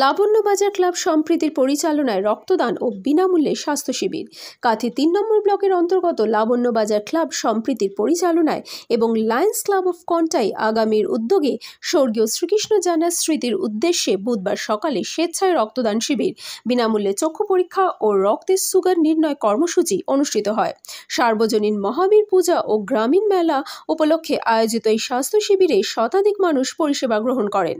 লাবণ্যবাজার club সম্প্রীতির পরিচালনায় রক্তদান ও বিনামূল্যে স্বাস্থ্য শিবির। কাঁথি ৩ নম্বর ব্লকের অন্তর্গত লাবণ্যবাজার ক্লাব সম্প্রীতির পরিচালনায় এবং লায়ন্স ক্লাব অফ কন্টাই আগামীর উদ্যোগে স্বর্গীয় শ্রীকৃষ্ণ জানার স্মৃতির উদ্দেশ্যে বুধবার সকালে স্বেচ্ছায় রক্তদান শিবির, বিনামূল্যে চক্ষু পরীক্ষা ও রক্তের সুগার নির্ণয় কর্মসূচি অনুষ্ঠিত হয়। সার্বজনীন মহাবীর পূজা ও গ্রামীণ মেলা উপলক্ষে আয়োজিত এই স্বাস্থ্য শিবিরে শতাধিক মানুষ পরিষেবা গ্রহণ করেন।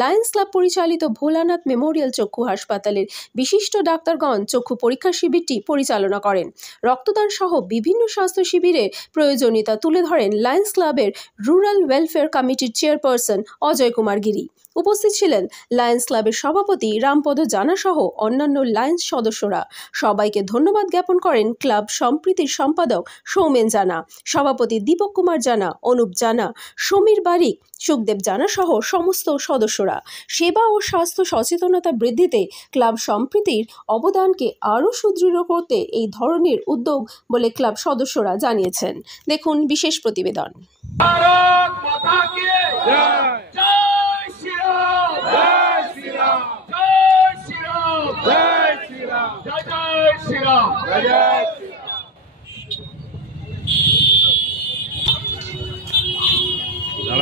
লায়ন্স ক্লাব পরিচালিত ভোলানাথ মেমোরিয়াল চক্ষু হাসপাতালের বিশিষ্ট ডাক্তারগণ চক্ষু পরীক্ষা শিবিরটি পরিচালনা করেন। রক্তদান সহ বিভিন্ন স্বাস্থ্য শিবিরের প্রয়োজনীয়তা তুলে ধরেন লায়ন্স ক্লাবের রুরাল ওয়েলফেয়ার কমিটির চেয়ারপারসন অজয় কুমার গিরি। উপস্থিত ছিলেন লায়ন্স ক্লাবের সভাপতি রামপদ জানা সহ অন্যান্য লায়ন্স সদস্যরা। সবাইকে ধন্যবাদ জ্ঞাপন করেন ক্লাব সম্প্রীতির সম্পাদক সৌমেন জানা, সভাপতি দীপক কুমার জানা, অনুপ জানা, সমীর বারিক, সুখদেব জানা সহ সমস্ত সদস্যরা। সেবা ও স্বাস্থ্য সচেতনতা বৃদ্ধিতে ক্লাব সম্প্রীতির অবদানকে আরও সুদৃঢ় করতে এই ধরনের উদ্যোগ বলে ক্লাব সদস্যরা জানিয়েছেন। দেখুন বিশেষ প্রতিবেদন।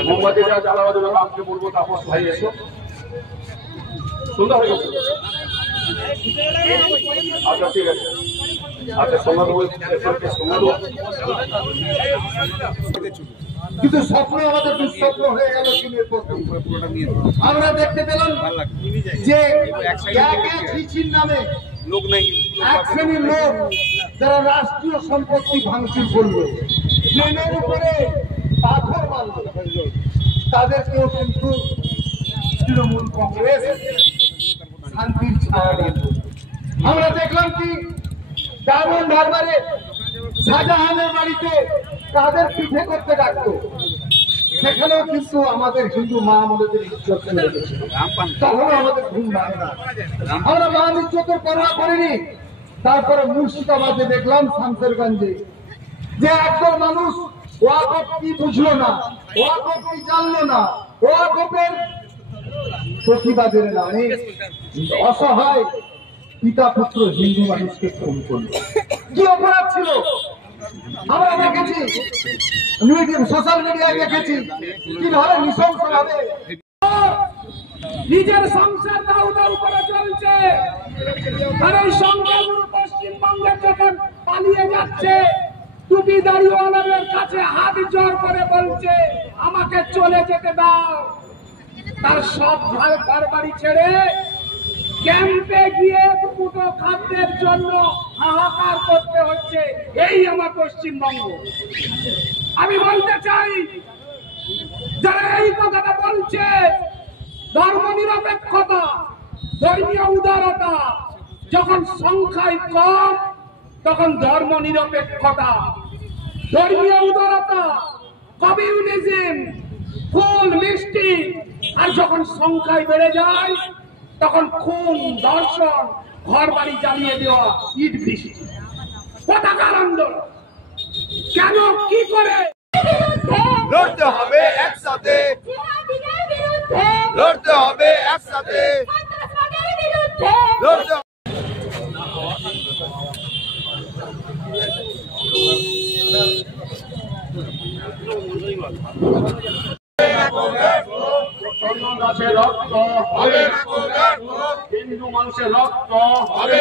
মোমবাতিটা জ্বালাবার জন্য আমাকে বলবো, তাপস ভাই এসো। সুন্দর হয়ে গেছে। আচ্ছা ঠিক আছে, আচ্ছা সোমা দেবো, কিন্তু স্বপ্ন আমাদের দুঃস্বপ্ন হয়ে গেল। দিনের পর আমরা দেখতে পেলাম যে নামে এক শ্রেণীর লোক যারা রাষ্ট্রীয় সম্পত্তি ভাঙচুর করলো, ট্রেনের উপরে পাথর মারল, তাদেরকেও কিন্তু তৃণমূল কংগ্রেস শান্তির ছায়া দিল। আমরা দেখলাম কি ডায়মন্ড হারবারে শাহজাহানের বাড়িতে তাদের পিঠে করতে ডাকতো, সেখানেও কিন্তু আমাদের হিন্দু মা আমাদের ইজ্জত চলে গেছে। তখন আমাদের ঘুম ভাঙে না, আমরা মা ইজ্জতের পরোয়া করিনি। তারপরে মুর্শিদাবাদে দেখলাম শামসেরগঞ্জে যে একদল মানুষ ওয়াকফ কি বুঝলো না, ওয়াকফ কি জানলো না, ওয়াকফের প্রতিবাদের নামে অসহায় পিতা পুত্র হিন্দু মানুষকে খুন করলো। কি অপরাধ ছিল আমরা দেখেছি, সোশ্যাল মিডিয়ায় দেখেছি কিভাবে নৃশংসভাবে নিজের সংসার দাউ দাউ করে চলছে। আর এই সংসার পশ্চিমবঙ্গে যখন পালিয়ে যাচ্ছে, টুপি দাড়িওয়ালাদের কাছে হাত জোড় করে বলছে আমাকে চলে যেতে দাও। তার সব ঘর বাড়ি ছেড়ে ক্যাম্পে গিয়ে দুটো খাদ্যের জন্য হাহাকার করতে হচ্ছে। এই আমার পশ্চিমবঙ্গ। আমি বলতে চাই, যারা এই কথাটা বলছে, ধর্ম নিরপেক্ষতা, ধর্মীয় উদারতা যখন সংখ্যায় কম, তখন ধর্ম নিরপেক্ষতা, ধর্মীয় উদারতা, কমিউনিজম, ফুল মিষ্টি, আর যখন সংখ্যায় বেড়ে যায় তখন খুন, ধর্ষণ, ঘর বাড়ি জ্বালিয়ে দেওয়া, ইট বৃষ্টি, পতাকার আন্দোলন। কেন, কি করে লড়তে হবে একসাথে, লড়তে হবে একসাথে, লড়তে রক্ত হবে, হিন্দু মানুষের রক্ত হবে।